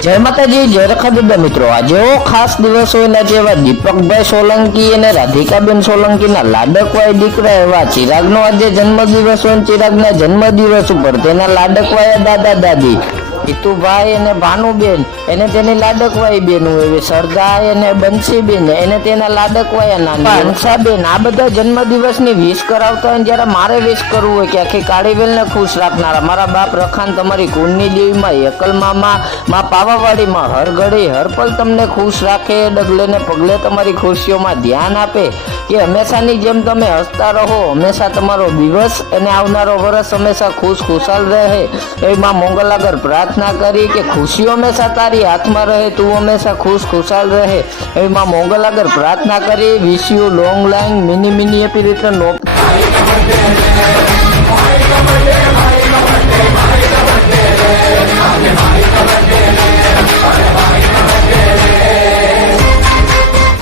જય માતાજી, જય રખા દાદા મિત્રો। આજે એવો ખાસ દિવસ હોય ને જેવા દીપકભાઈ સોલંકી અને રાધિકાબેન સોલંકીના લાડકવાય દીકરા એવા ચિરાગનો આજે જન્મદિવસ હોય। ચિરાગના જન્મદિવસ ઉપર તેના લાડકવાયા દાદા દાદી હિતુભાઈ અને ભાનુબેન એને તેની લાડકવાઈ બેન હોય, સરદાઈ અને બંસીબેન એને તેના લાડકવાયા નાની હંસાબેન આ બધા જન્મદિવસની વિશ કરાવતા હોય। જ્યારે મારે વિશ કરવું હોય કે આખી કાળીવેલને ખુશ રાખનારા મારા બાપ રખાન તમારી કુળની દેવીમાં એકલમાં માં પાવાવાડીમાં હર ઘડી હર પલ તમને ખુશ રાખે, ડગલે ને પગલે તમારી ખુશીઓમાં ધ્યાન આપે કે હંમેશાની જેમ તમે હસતા રહો, હંમેશા તમારો દિવસ અને આવનારો વર્ષ હંમેશા ખુશાલ રહે। એ માં મોંગલ આગળ પ્રાર્થના કરી કે ખુશીઓ હંમેશા તારી હાથમાં રહે, તું હંમેશા ખુશાલ રહે। એ માં મોંગલ આગળ પ્રાર્થના કરી। Wish you long line mini happy return of